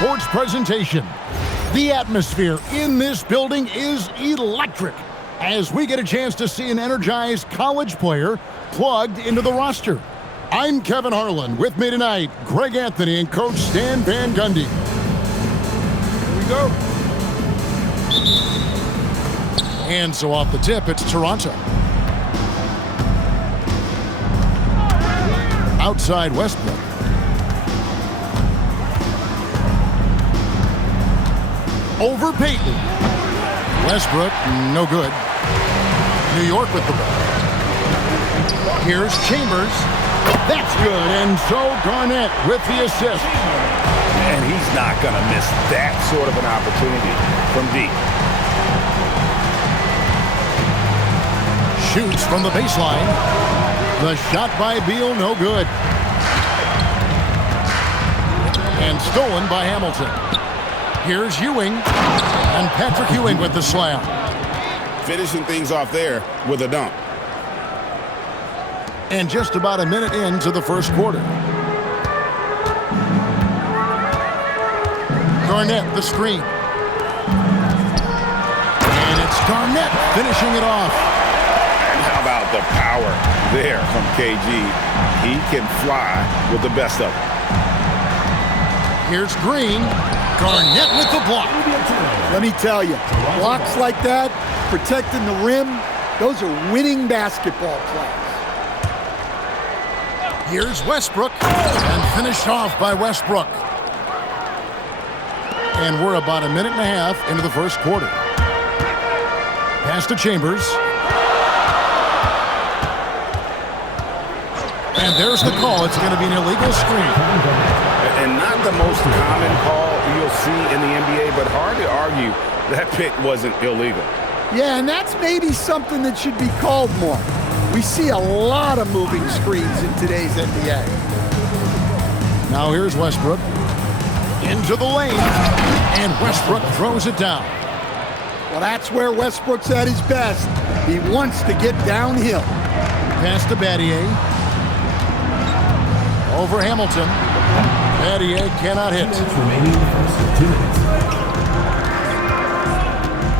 sports presentation. The atmosphere in this building is electric as we get a chance to see an energized college player plugged into the roster. I'm Kevin Harlan. With me tonight, Greg Anthony and Coach Stan Van Gundy. Here we go. And so off the tip, it's Toronto. Outside Westbrook. Over Payton. Westbrook, no good. New York with the ball. Here's Chambers. That's good, and so Garnett with the assist. And he's not going to miss that sort of an opportunity from deep. Shoots from the baseline. The shot by Beal, no good. And stolen by Hamilton. Here's Ewing. And Patrick Ewing with the slam. Finishing things off there with a dunk. And just about a minute into the first quarter. Garnett, the screen. And it's Garnett finishing it off. And how about the power there from KG? He can fly with the best of them. Here's Green. Garnett with the block. Let me tell you, blocks like that, protecting the rim, those are winning basketball plays. Here's Westbrook, and finished off by Westbrook. And we're about a minute and a half into the first quarter. Pass to Chambers. And there's the call. It's going to be an illegal screen. And not the most common call you'll see in the NBA, but hard to argue that pick wasn't illegal. Yeah, and that's maybe something that should be called more. We see a lot of moving screens in today's NBA. Now here's Westbrook. Into the lane. And Westbrook throws it down. Well, that's where Westbrook's at his best. He wants to get downhill. Pass to Battier. Over Hamilton. Battier cannot hit.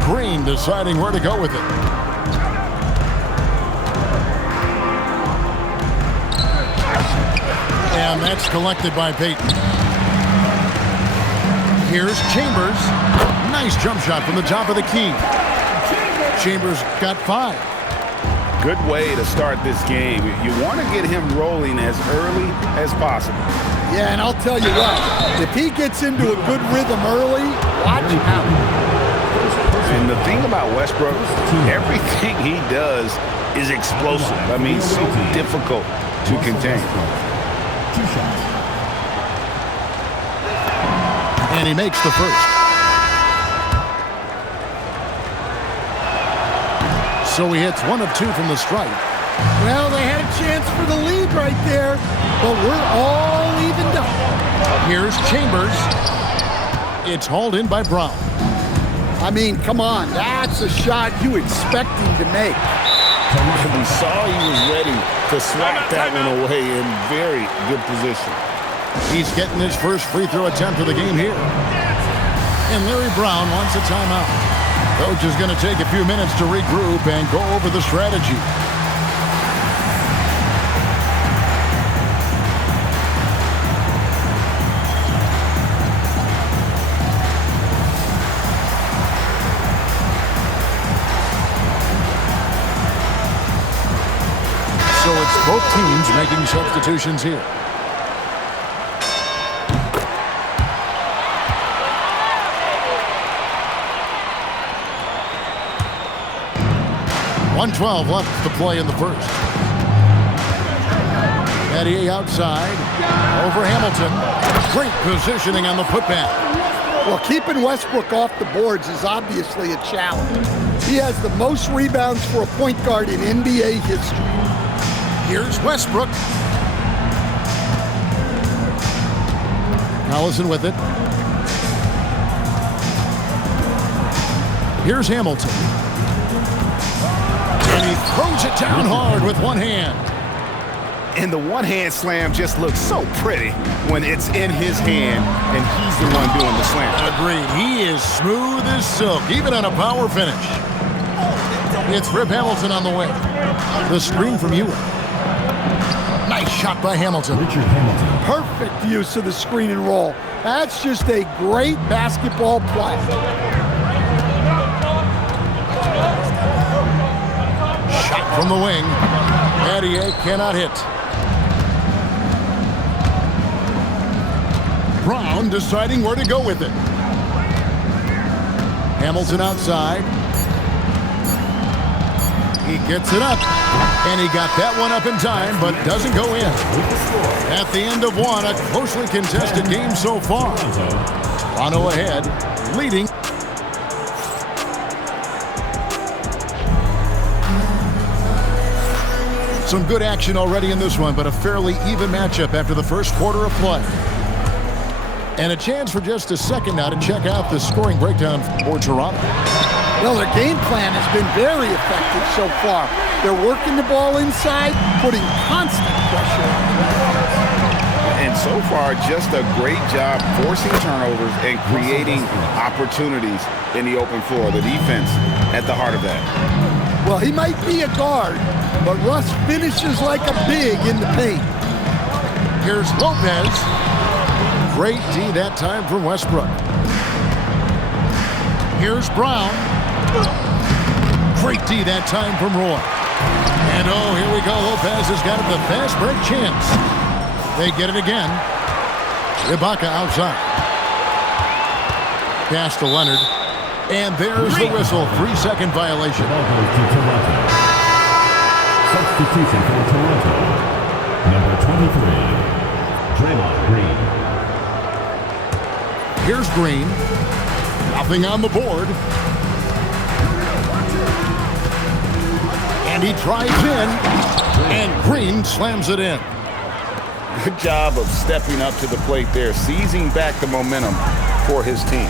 Green deciding where to go with it. And that's collected by Payton. Here's Chambers. Nice jump shot from the top of the key. Chambers got 5. Good way to start this game. You want to get him rolling as early as possible. Yeah, and I'll tell you what, if he gets into a good rhythm early, watch out. And the thing about Westbrook, everything he does is explosive. I mean, so difficult to contain. And he makes the first. So he hits 1 of 2 from the stripe. Well, they had a chance for the lead right there, but we're all evened up. Here's Chambers. It's hauled in by Brown. I mean, come on, that's a shot you expect him to make. We saw he was ready to swat that one away in very good position. He's getting his first free throw attempt of the game here. And Larry Brown wants a timeout. Coach is going to take a few minutes to regroup and go over the strategy. So it's both teams making substitutions here. .112 left to play in the first. Battier outside. Over Hamilton. Great positioning on the putback. Well, keeping Westbrook off the boards is obviously a challenge. He has the most rebounds for a point guard in NBA history. Here's Westbrook. Collison with it. Here's Hamilton. And he throws it down hard with one hand. And the one-hand slam just looks so pretty when it's in his hand and he's the one doing the slam. Agreed. He is smooth as silk, even on a power finish. It's Rip Hamilton on the way. The screen from Ewing. Nice shot by Hamilton. Richard Hamilton. Perfect use of the screen and roll. That's just a great basketball play. Shot from the wing. Adier cannot hit. Brown deciding where to go with it. Hamilton outside. He gets it up. And he got that one up in time, but doesn't go in. At the end of one, a closely contested game so far. Toronto ahead, leading. Some good action already in this one, but a fairly even matchup after the first quarter of play. And a chance for just a second now to check out the scoring breakdown for Toronto. Well, their game plan has been very effective so far. They're working the ball inside, putting constant pressure on the defense. And so far, just a great job forcing turnovers and creating opportunities in the open floor. The defense at the heart of that. Well, he might be a guard, but Russ finishes like a big in the paint. Here's Lopez. Great D that time from Westbrook. Here's Brown. Great D that time from Roy. And oh, here we go. Lopez has got the fast break chance. They get it again. Ibaka outside. Pass to Leonard. And there's the whistle. 3-second violation. Substitution for Toronto. Number 23, Draymond Green. Here's Green. Nothing on the board. And he drives in. And Green slams it in. Good job of stepping up to the plate there, seizing back the momentum for his team.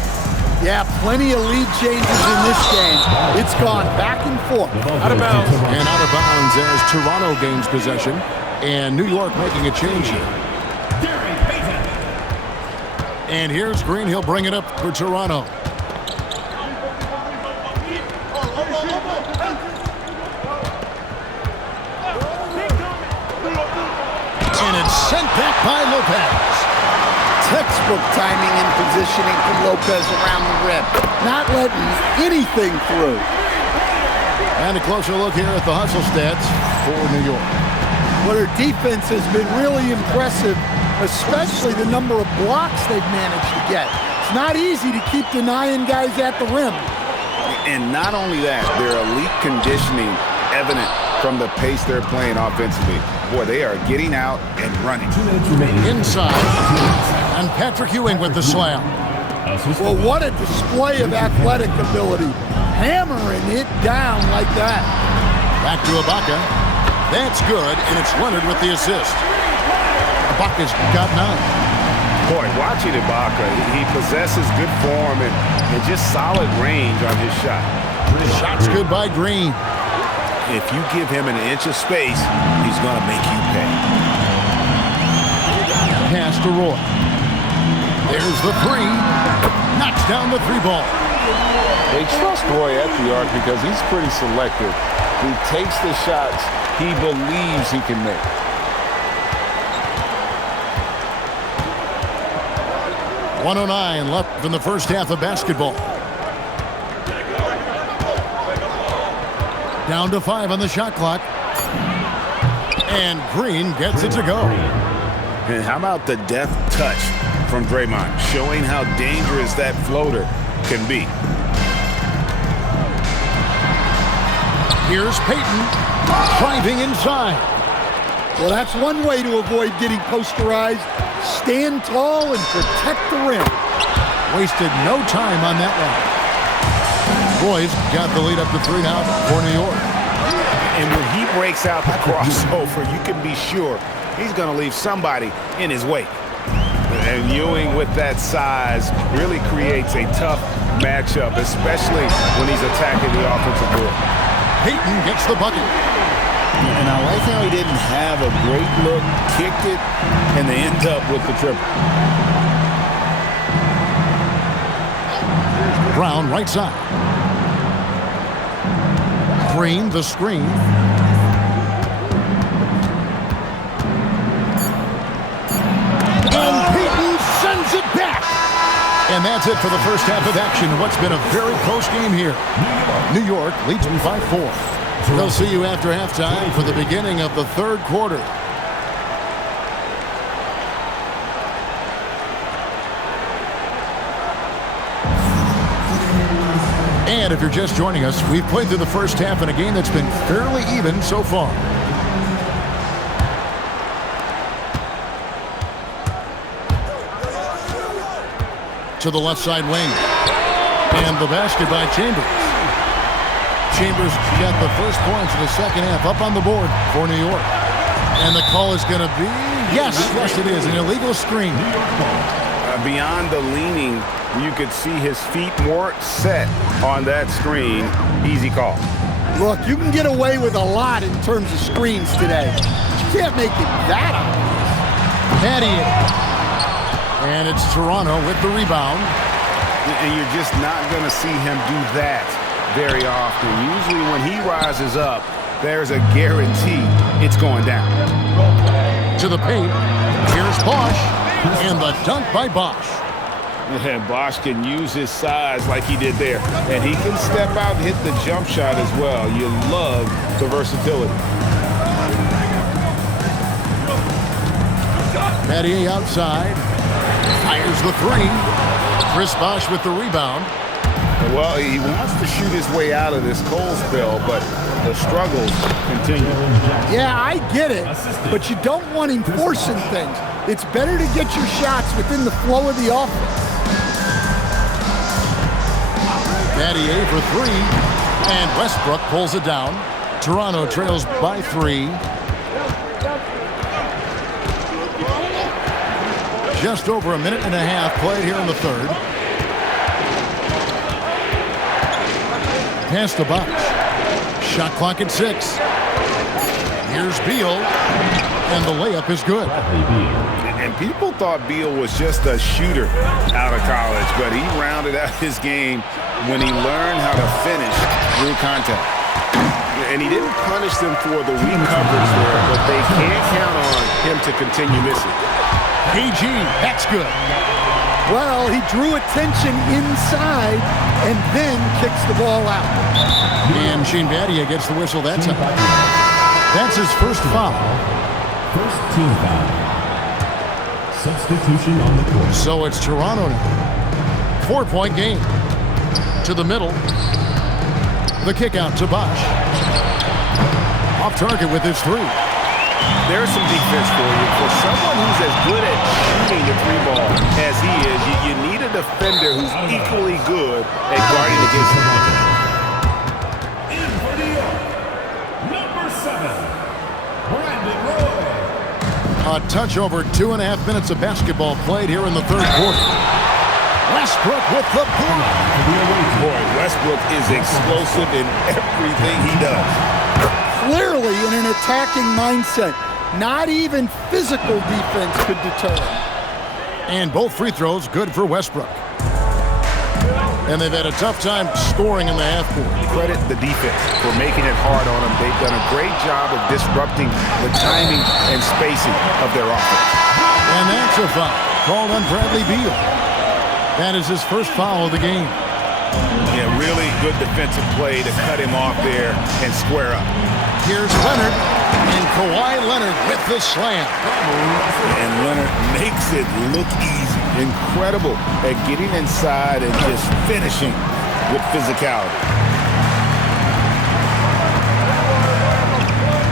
Yeah, plenty of lead changes in this game. It's gone back and forth. Out of bounds. And out of bounds as Toronto gains possession. And New York making a change here. And here's Green. He'll bring it up for Toronto. And it's sent back by Lopez. Textbook timing and positioning from Lopez around the rim. Not letting anything through. And a closer look here at the hustle stats for New York. Well, their defense has been really impressive, especially the number of blocks they've managed to get. It's not easy to keep denying guys at the rim. And not only that, their elite conditioning evident from the pace they're playing offensively. Boy, they are getting out and running. Inside. And Patrick Ewing with the slam. Well, what a display of athletic ability. Hammering it down like that. Back to Ibaka. That's good, and it's Leonard with the assist. Ibaka's got 9. Boy, watching Ibaka, he possesses good form and just solid range on his shot. Shot's good by Green. If you give him an inch of space, he's going to make you pay. Pass to Roy. There's the 3. Knocks down the 3 ball. They trust Roy at the arc because he's pretty selective. He takes the shots he believes he can make. .109 left in the first half of basketball. Down to 5 on the shot clock. And Green gets it to go. And how about the deft touch from Draymond, showing how dangerous that floater can be. Here's Payton driving inside. Well, that's one way to avoid getting posterized. Stand tall and protect the rim. Wasted no time on that one. Roy's got the lead up to 3 now for New York. And when he breaks out the crossover, you can be sure he's going to leave somebody in his wake. And Ewing with that size really creates a tough matchup, especially when he's attacking the offensive board. Payton gets the bucket. And I like how he didn't have a great look, kicked it, and they end up with the triple. Brown, right side. Green, the screen. And Peyton sends it back. And that's it for the first half of action. What's been a very close game here. New York leads by 4. They'll see you after halftime for the beginning of the third quarter. And if you're just joining us, we've played through the first half in a game that's been fairly even so far. To the left side wing. And the basket by Chambers. Chambers got the first points of the second half up on the board for New York. And the call is going to be, yes, it is, an illegal screen. Beyond the leaning, you could see his feet more set on that screen. Easy call. Look, you can get away with a lot in terms of screens today. You can't make it that obvious. Patty. And it's Toronto with the rebound. And you're just not going to see him do that very often. Usually when he rises up, there's a guarantee it's going down. To the paint. Here's Bosch. And the dunk by Bosch. And Bosch can use his size like he did there. And he can step out and hit the jump shot as well. You love the versatility. Patty outside. Fires the three. Chris Bosch with the rebound. Well, he wants to shoot his way out of this cold spell, but the struggles continue. Yeah, I get it, but you don't want him forcing things. It's better to get your shots within the flow of the offense. Battier for 3, and Westbrook pulls it down. Toronto trails by 3. Just over a minute and a half played here in the third. Pass to Bosch. Shot clock at 6. Here's Beal, and the layup is good. And people thought Beal was just a shooter out of college, but he rounded out his game when he learned how to finish through contact. And he didn't punish them for the weak coverage there, but they can't count on him to continue missing. PG, that's good. Well, he drew attention inside and then kicks the ball out. And Shane Battier gets the whistle that time. That's his first foul. First team foul. Substitution on the court. So it's Toronto now. 4-point game. To the middle. The kick out to Bosch. Off target with his 3. There's some defense for you. For someone who's as good at shooting the 3-ball as he is, you need a defender who's equally good at guarding against him. In for New York, number 7, Brandon Roy. A touch over 2.5 minutes of basketball played here in the third quarter. Westbrook with the block. Boy, Westbrook is explosive in everything he does. Clearly in an attacking mindset. Not even physical defense could deter him. And both free throws good for Westbrook. And they've had a tough time scoring in the half court. Credit the defense for making it hard on them. They've done a great job of disrupting the timing and spacing of their offense. And that's a foul called on Bradley Beal. That is his first foul of the game. Yeah, really good defensive play to cut him off there and square up. Here's Leonard, and Kawhi Leonard with the slam. And Leonard makes it look easy. Incredible at getting inside and just finishing with physicality.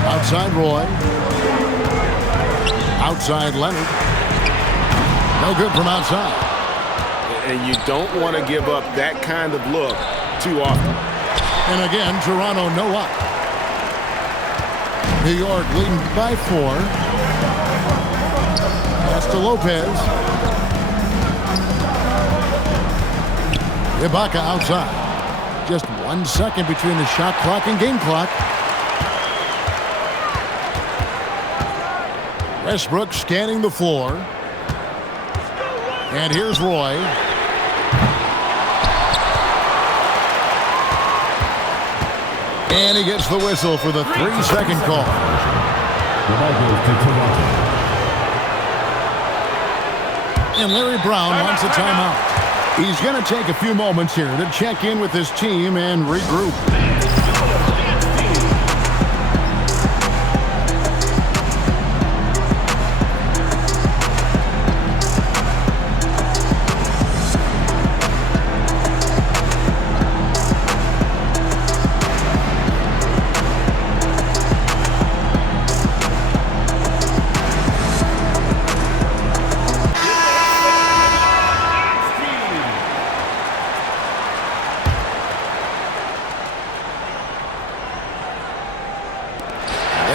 Outside Roy. Outside Leonard. No good from outside. And you don't want to give up that kind of look too often. And again, Toronto no up. New York leading by 4. Pass to Lopez. Ibaka outside. Just 1 second between the shot clock and game clock. Westbrook scanning the floor. And here's Roy. And he gets the whistle for the 3-second call. The ball goes to Toronto. And Larry Brown wants a timeout. He's going to take a few moments here to check in with his team and regroup.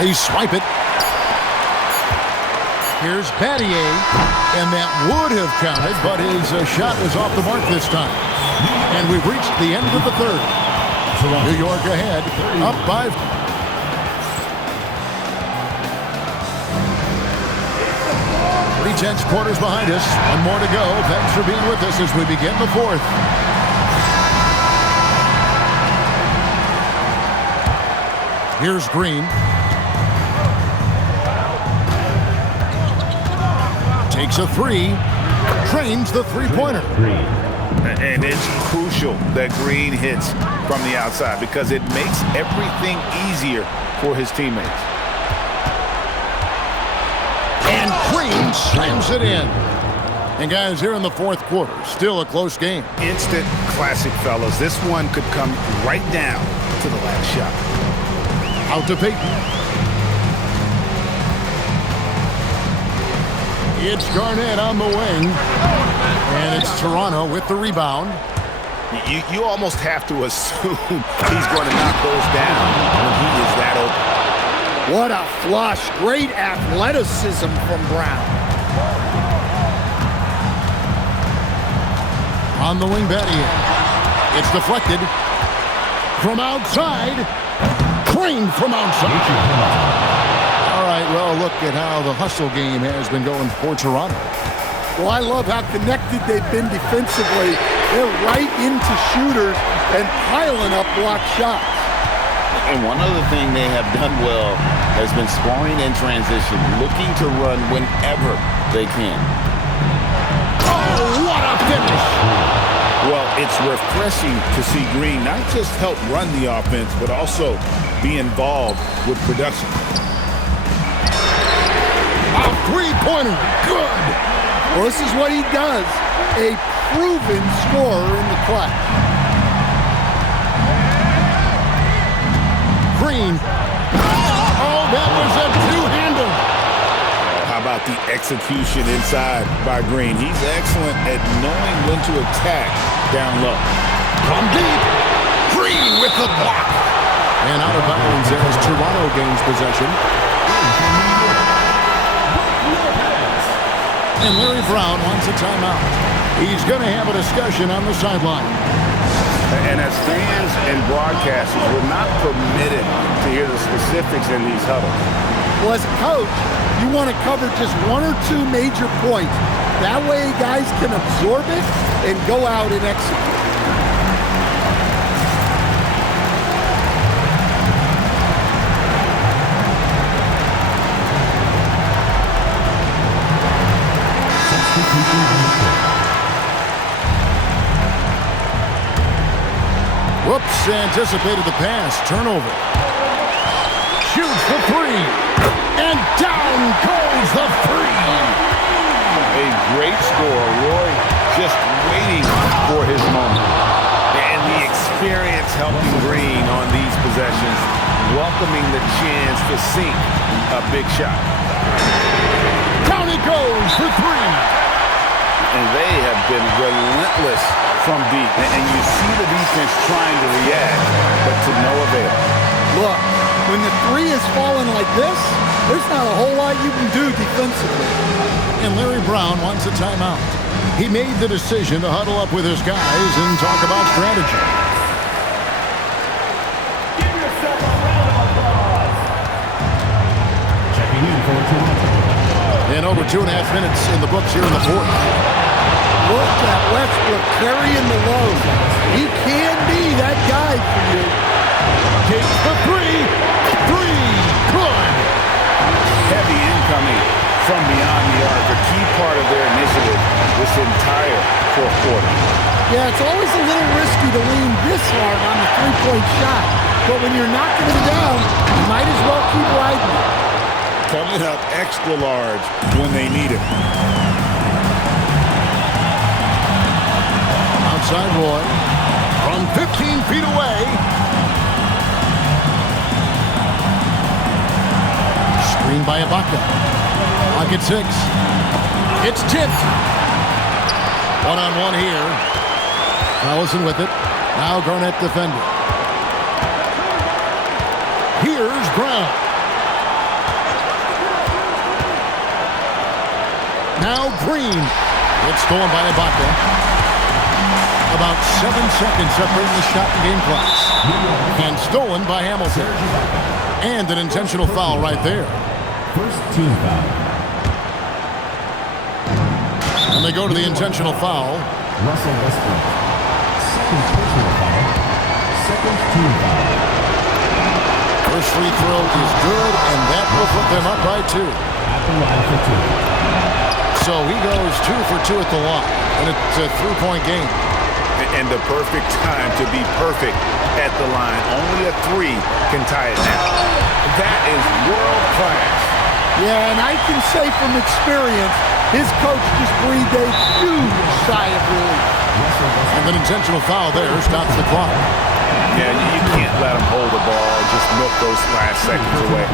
They swipe it. Here's Battier, and that would have counted, but his shot was off the mark this time. And we've reached the end of the third. New York ahead, up by 3/10 quarters behind us. One more to go. Thanks for being with us as we begin the fourth. Here's Green. Takes a three, trains the three-pointer. And it's crucial that Green hits from the outside because it makes everything easier for his teammates. And Green slams it in. And guys, here in the fourth quarter, still a close game. Instant classic, fellas. This one could come right down to the last shot. Out to Payton. It's Garnett on the wing. And it's Toronto with the rebound. You almost have to assume he's going to knock those down when he is that open. What a flush. Great athleticism from Brown. On the wing, Battier. It's deflected. From outside. Clean from outside. All right, well, look at how the hustle game has been going for Toronto. Well, I love how connected they've been defensively. They're right into shooters and piling up block shots. And one other thing they have done well has been scoring in transition, looking to run whenever they can. Oh, what a finish! Well, it's refreshing to see Green not just help run the offense, but also be involved with production. A three-pointer, good! Well, this is what he does. A proven scorer in the clutch. Green. Oh, that was a two-hander. How about the execution inside by Green? He's excellent at knowing when to attack down low. From deep. Green with the block. And out of bounds as Toronto gains possession. And Larry Brown wants a timeout. He's going to have a discussion on the sideline. And as fans and broadcasters, we're not permitted to hear the specifics in these huddles. Well, as a coach, you want to cover just one or two major points. That way guys can absorb it and go out and execute. Whoops, anticipated the pass. Turnover. Shoots the three. And down goes the three. A great score. Roy just waiting for his moment. And the experience helping Green on these possessions, welcoming the chance to sink a big shot. Down it goes for three. And they have been relentless from deep. And you see the defense trying to react, but to no avail. Look, when the three is falling like this, there's not a whole lot you can do defensively. And Larry Brown wants a timeout. He made the decision to huddle up with his guys and talk about strategy. Give yourself a round of applause. Checking in for Toronto, And over 2.5 minutes in the books here in the fourth. Look at Westbrook carrying the load. He can be that guy for you. Takes the three. Three. Good. Heavy incoming from beyond the arc, a key part of their initiative this entire fourth quarter. Yeah, it's always a little risky to lean this hard on the three-point shot. But when you're knocking him down, you might as well keep riding it. Coming up extra large when they need it. Outside Roy. From 15 feet away. Screen by Ibaka. Pocket 6. It's tipped. One-on-one here. Allison with it. Now Garnett defending. Here's Brown. Now Green. It's stolen by Ibaka. About 7 seconds separating the shot and game clocks. And stolen by Hamilton. And an intentional foul right there. First team foul. And they go to the intentional foul. Russell Westbrook. Second personal foul. Second team foul. First free throw is good, and that will put them up by 2. At the line for 2. So he goes 2 for 2 at the line, and it's a 3-point game. And the perfect time to be perfect at the line. Only a 3 can tie it now. That is world class. Yeah, and I can say from experience, his coach just breathed a huge sigh of relief. And an intentional foul there stops the clock. Yeah, you can't let him hold the ball and just milk those last seconds away.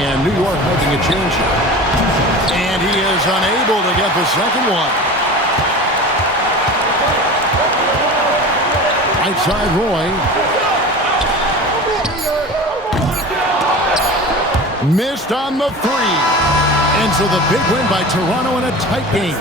And New York making a change here. And he is unable to get the second one. Right side Roy. Missed on the 3. And so the big win by Toronto in a tight game.